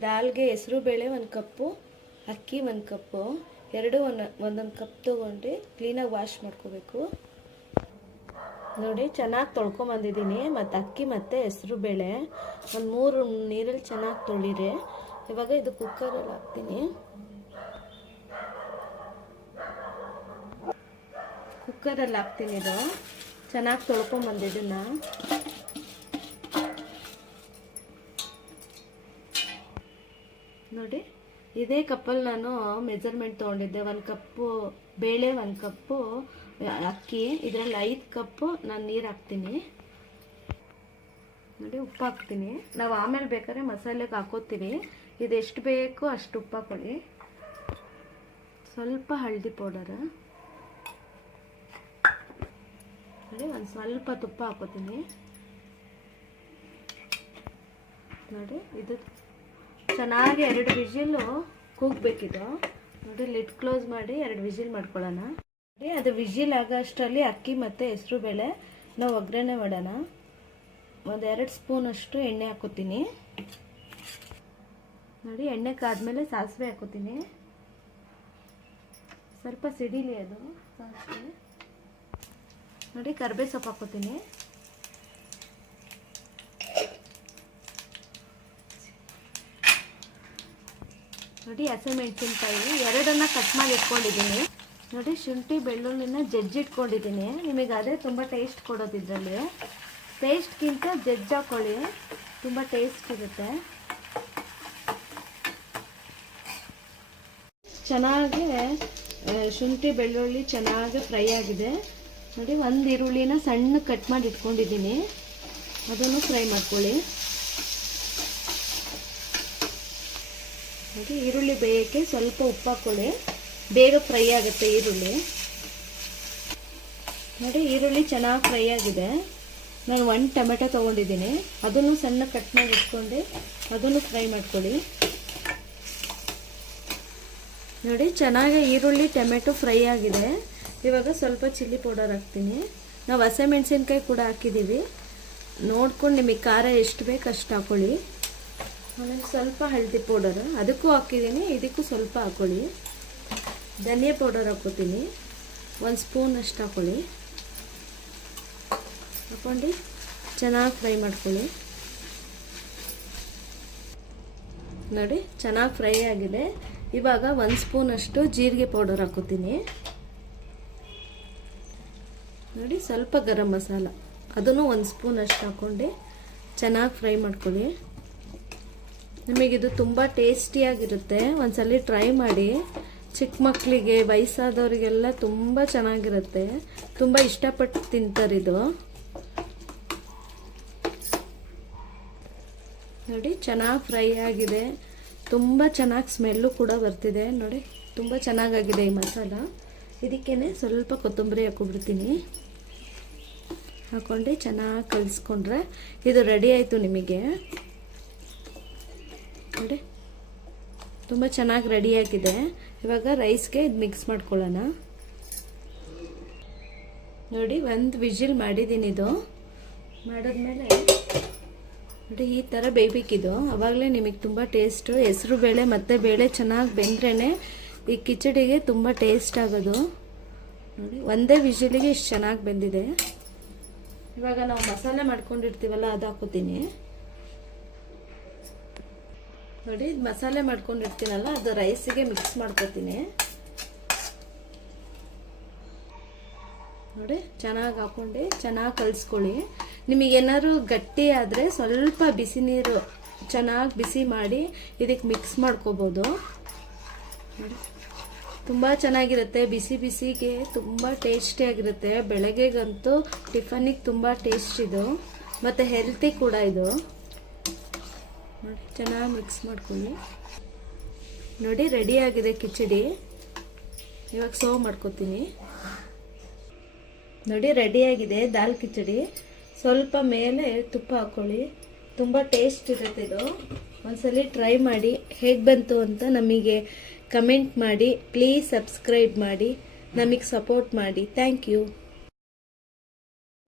ದಾಲ್ಗೆ ಹೆಸರು ಬೇಳೆ 1 ಕಪ್ಪು, ಅಕ್ಕಿ 1 ಕಪ್ಪು, ಎರಡು ಒಂದೊಂದು ಕಪ್ ತೊಗೊಂಡು ಕ್ಲೀನಾಗಿ ವಾಶ್ ಮಾಡ್ಕೋಬೇಕು. ನೋಡಿ ಚೆನ್ನಾಗಿ ತೊಳ್ಕೊಂಬಂದಿದ್ದೀನಿ. ಮತ್ತು ಅಕ್ಕಿ ಮತ್ತು ಹೆಸರು ಬೇಳೆ ಒಂದು 3 ನೀರಲ್ಲಿ ಚೆನ್ನಾಗಿ ತೊಳಿರಿ. ಇವಾಗ ಇದು ಕುಕ್ಕರಲ್ಲಿ ಹಾಕ್ತೀನಿ. ಕುಕ್ಕರಲ್ಲಿ ಹಾಕ್ತೀನಿ. ಇದು ಚೆನ್ನಾಗಿ ತೊಳ್ಕೊಂಬಂದಿದ್ದನ್ನ ನೋಡಿ, ಇದೇ ಕಪ್ಪಲ್ಲಿ ನಾನು ಮೆಜರ್ಮೆಂಟ್ ತೊಗೊಂಡಿದ್ದೆ. 1 ಕಪ್ಪು ಬೇಳೆ, 1 ಕಪ್ಪು ಅಕ್ಕಿ. ಇದರಲ್ಲಿ 5 ಕಪ್ಪು ನಾನು ನೀರು ಹಾಕ್ತೀನಿ. ನೋಡಿ, ಉಪ್ಪು ಹಾಕ್ತೀನಿ. ನಾವು ಆಮೇಲೆ ಬೇಕಾದ್ರೆ ಮಸಾಲೆಗೆ ಹಾಕೋತೀವಿ. ಇದು ಎಷ್ಟು ಬೇಕೋ ಅಷ್ಟು ಉಪ್ಪು ಹಾಕೊಳ್ಳಿ. ಸ್ವಲ್ಪ ಹಳದಿ ಪೌಡರ್ ನೋಡಿ, ಒಂದು ಸ್ವಲ್ಪ ತುಪ್ಪ ಹಾಕೋತೀನಿ. ನೋಡಿ, ಇದು ಚೆನ್ನಾಗಿ 2 ವಿಜಿಲು ಕೂಗಬೇಕಿದು. ನೋಡಿ, ಲಿಡ್ ಕ್ಲೋಸ್ ಮಾಡಿ 2 ವಿಜಿಲ್ ಮಾಡ್ಕೊಳ್ಳೋಣ. ನೋಡಿ, ಅದು ವಿಜಿಲ್ ಆಗೋ ಅಷ್ಟರಲ್ಲಿ ಅಕ್ಕಿ ಮತ್ತು ಹೆಸರು ಬೇಳೆ ನಾವು ಒಗ್ಗರಣೆ ಮಾಡೋಣ. ಒಂದು 2 ಸ್ಪೂನಷ್ಟು ಎಣ್ಣೆ ಹಾಕೋತೀನಿ. ನೋಡಿ, ಎಣ್ಣೆ ಕಾದ್ಮೇಲೆ ಸಾಸಿವೆ ಹಾಕೋತೀನಿ. ಸ್ವಲ್ಪ ಸಿಡಿಲಿ ಅದು ಸಾಸಿವೆ. ನೋಡಿ, ಕರಿಬೇವು ಸೊಪ್ಪು ಹಾಕೋತೀನಿ. ನೋಡಿ, ಹಸಿಮೆಣಸಿನ್ಕಾಯಿ 2 ಕಟ್ ಮಾಡಿ ಇಟ್ಕೊಂಡಿದ್ದೀನಿ. ನೋಡಿ, ಶುಂಠಿ ಬೆಳ್ಳುಳ್ಳಿನ ಜಜ್ಜಿಟ್ಕೊಂಡಿದ್ದೀನಿ. ನಿಮಗೆ ಅದೇ ತುಂಬ ಟೇಸ್ಟ್ ಕೊಡೋದು. ಇದರಲ್ಲಿ ಪೇಸ್ಟ್ಗಿಂತ ಜಜ್ಜಿ ಹಾಕೊಳ್ಳಿ, ತುಂಬ ಟೇಸ್ಟ್ ಇರುತ್ತೆ. ಚೆನ್ನಾಗಿ ಶುಂಠಿ ಬೆಳ್ಳುಳ್ಳಿ ಚೆನ್ನಾಗಿ ಫ್ರೈ ಆಗಿದೆ. ನೋಡಿ, 1 ಈರುಳ್ಳಿನ ಸಣ್ಣ ಕಟ್ ಮಾಡಿ ಇಟ್ಕೊಂಡಿದ್ದೀನಿ. ಅದನ್ನು ಫ್ರೈ ಮಾಡ್ಕೊಳ್ಳಿ. ನೋಡಿ, ಈರುಳ್ಳಿ ಬೇಯಕ್ಕೆ ಸ್ವಲ್ಪ ಉಪ್ಪು ಹಾಕ್ಕೊಳ್ಳಿ, ಬೇಗ ಫ್ರೈ ಆಗುತ್ತೆ ಈರುಳ್ಳಿ. ನೋಡಿ, ಈರುಳ್ಳಿ ಚೆನ್ನಾಗಿ ಫ್ರೈ ಆಗಿದೆ. ನಾನು 1 ಟೊಮೆಟೊ ತೊಗೊಂಡಿದ್ದೀನಿ. ಅದನ್ನು ಸಣ್ಣ ಕಟ್ ಮಾಡಿ ಇಟ್ಕೊಂಡು ಅದನ್ನು ಫ್ರೈ ಮಾಡ್ಕೊಳ್ಳಿ. ನೋಡಿ, ಚೆನ್ನಾಗಿ ಈರುಳ್ಳಿ ಟೊಮೆಟೊ ಫ್ರೈ ಆಗಿದೆ. ಇವಾಗ ಸ್ವಲ್ಪ ಚಿಲ್ಲಿ ಪೌಡರ್ ಹಾಕ್ತೀನಿ. ನಾವು ಹಸಿಮೆಣಸಿನ್ಕಾಯಿ ಕೂಡ ಹಾಕಿದ್ದೀವಿ. ನೋಡ್ಕೊಂಡು ನಿಮಗೆ ಖಾರ ಎಷ್ಟು ಬೇಕು ಅಷ್ಟು ಹಾಕ್ಕೊಳ್ಳಿ. ಆಮೇಲೆ ಸ್ವಲ್ಪ ಹಳದಿ ಪೌಡರ್ ಅದಕ್ಕೂ ಹಾಕಿದ್ದೀನಿ, ಇದಕ್ಕೂ ಸ್ವಲ್ಪ ಹಾಕ್ಕೊಳ್ಳಿ. ಧನಿಯಾ ಪೌಡರ್ ಹಾಕ್ಕೋತೀನಿ, 1 ಸ್ಪೂನ್ ಅಷ್ಟು ಹಾಕ್ಕೊಳ್ಳಿ. ಹಾಕ್ಕೊಂಡು ಚೆನ್ನಾಗಿ ಫ್ರೈ ಮಾಡ್ಕೊಳ್ಳಿ. ನೋಡಿ, ಚೆನ್ನಾಗಿ ಫ್ರೈ ಆಗಿದೆ. ಇವಾಗ 1 ಸ್ಪೂನಷ್ಟು ಜೀರಿಗೆ ಪೌಡರ್ ಹಾಕ್ಕೋತೀನಿ. ನೋಡಿ, ಸ್ವಲ್ಪ ಗರಂ ಮಸಾಲ ಅದನ್ನು 1 ಸ್ಪೂನ್ ಅಷ್ಟು ಹಾಕ್ಕೊಂಡು ಚೆನ್ನಾಗಿ ಫ್ರೈ ಮಾಡ್ಕೊಳ್ಳಿ. ನಿಮಗಿದು ತುಂಬ ಟೇಸ್ಟಿಯಾಗಿರುತ್ತೆ. ಒಂದ್ಸಲ ಟ್ರೈ ಮಾಡಿ. ಚಿಕ್ಕ ಮಕ್ಕಳಿಗೆ, ವಯಸ್ಸಾದವರಿಗೆಲ್ಲ ತುಂಬ ಚೆನ್ನಾಗಿರುತ್ತೆ. ತುಂಬ ಇಷ್ಟಪಟ್ಟು ತಿಂತಾರಿದು. ನೋಡಿ, ಚೆನ್ನಾಗಿ ಫ್ರೈ ಆಗಿದೆ. ತುಂಬ ಚೆನ್ನಾಗಿ ಸ್ಮೆಲ್ಲು ಕೂಡ ಬರ್ತಿದೆ. ನೋಡಿ, ತುಂಬ ಚೆನ್ನಾಗಾಗಿದೆ ಈ ಮಸಾಲ. ಇದಕ್ಕೇನೆ ಸ್ವಲ್ಪ ಕೊತ್ತಂಬರಿ ಹಾಕ್ಕೊಬಿಡ್ತೀನಿ. ಹಾಕ್ಕೊಂಡು ಚೆನ್ನಾಗಿ ಕಲಿಸ್ಕೊಂಡ್ರೆ ಇದು ರೆಡಿ ಆಯಿತು ನಿಮಗೆ. ನೋಡಿ, ತುಂಬ ಚೆನ್ನಾಗಿ ರೆಡಿಯಾಗಿದೆ. ಇವಾಗ ರೈಸ್ಗೆ ಇದು ಮಿಕ್ಸ್ ಮಾಡ್ಕೊಳ್ಳೋಣ. ನೋಡಿ, 1 ವಿಜಿಲ್ ಮಾಡಿದ್ದೀನಿ. ಇದು ಮಾಡಿದ್ಮೇಲೆ ನೋಡಿ ಈ ಥರ ಬೇಯಬೇಕಿದು. ಆವಾಗಲೇ ನಿಮಗೆ ತುಂಬ ಟೇಸ್ಟು. ಹೆಸರು ಬೇಳೆ ಮತ್ತು ಬೇಳೆ ಚೆನ್ನಾಗಿ ಬೆಂದ್ರೇ ಈ ಕಿಚಡಿಗೆ ತುಂಬ ಟೇಸ್ಟ್ ಆಗೋದು. ನೋಡಿ, ಒಂದೇ ವಿಜಿಲಿಗೆ ಇಷ್ಟು ಚೆನ್ನಾಗಿ ಬೆಂದಿದೆ. ಇವಾಗ ನಾವು ಮಸಾಲೆ ಮಾಡ್ಕೊಂಡಿರ್ತೀವಲ್ಲ ಅದು ಹಾಕೋತೀನಿ. ನೋಡಿ, ಮಸಾಲೆ ಮಾಡ್ಕೊಂಡಿರ್ತೀನಲ್ಲ ಅದು ರೈಸಿಗೆ ಮಿಕ್ಸ್ ಮಾಡ್ಕೊತೀನಿ. ನೋಡಿ, ಚೆನ್ನಾಗಿ ಹಾಕ್ಕೊಂಡು ಚೆನ್ನಾಗಿ ಕಲಿಸ್ಕೊಳ್ಳಿ. ನಿಮಗೇನಾದ್ರು ಗಟ್ಟಿ ಆದರೆ ಸ್ವಲ್ಪ ಬಿಸಿ ನೀರು ಚೆನ್ನಾಗಿ ಬಿಸಿ ಮಾಡಿ ಇದಕ್ಕೆ ಮಿಕ್ಸ್ ಮಾಡ್ಕೋಬೋದು. ನೋಡಿ, ತುಂಬ ಚೆನ್ನಾಗಿರುತ್ತೆ. ಬಿಸಿ ಬಿಸಿಗೆ ತುಂಬ ಟೇಸ್ಟಿಯಾಗಿರುತ್ತೆ. ಬೆಳಗ್ಗೆಗಂತೂ ಟಿಫನಿಗೆ ತುಂಬ ಟೇಸ್ಟ್ ಇದು, ಮತ್ತು ಹೆಲ್ತಿ ಕೂಡ ಇದು. ನೋಡಿ, ಚೆನ್ನಾಗಿ ಮಿಕ್ಸ್ ಮಾಡ್ಕೊಳ್ಳಿ. ನೋಡಿ, ರೆಡಿಯಾಗಿದೆ ಕಿಚಡಿ. ಇವಾಗ ಸರ್ವ್ ಮಾಡ್ಕೊತೀನಿ. ನೋಡಿ, ರೆಡಿಯಾಗಿದೆ ದಾಲ್ ಕಿಚಡಿ. ಸ್ವಲ್ಪ ಮೇಲೆ ತುಪ್ಪ ಹಾಕ್ಕೊಳ್ಳಿ, ತುಂಬ ಟೇಸ್ಟ್ ಇರುತ್ತೆ ಇದು. ಒಂದ್ಸಲಿ ಟ್ರೈ ಮಾಡಿ, ಹೇಗೆ ಬಂತು ಅಂತ ನಮಗೆ ಕಮೆಂಟ್ ಮಾಡಿ. ಪ್ಲೀಸ್ ಸಬ್ಸ್ಕ್ರೈಬ್ ಮಾಡಿ, ನಮಗೆ ಸಪೋರ್ಟ್ ಮಾಡಿ. Thank you.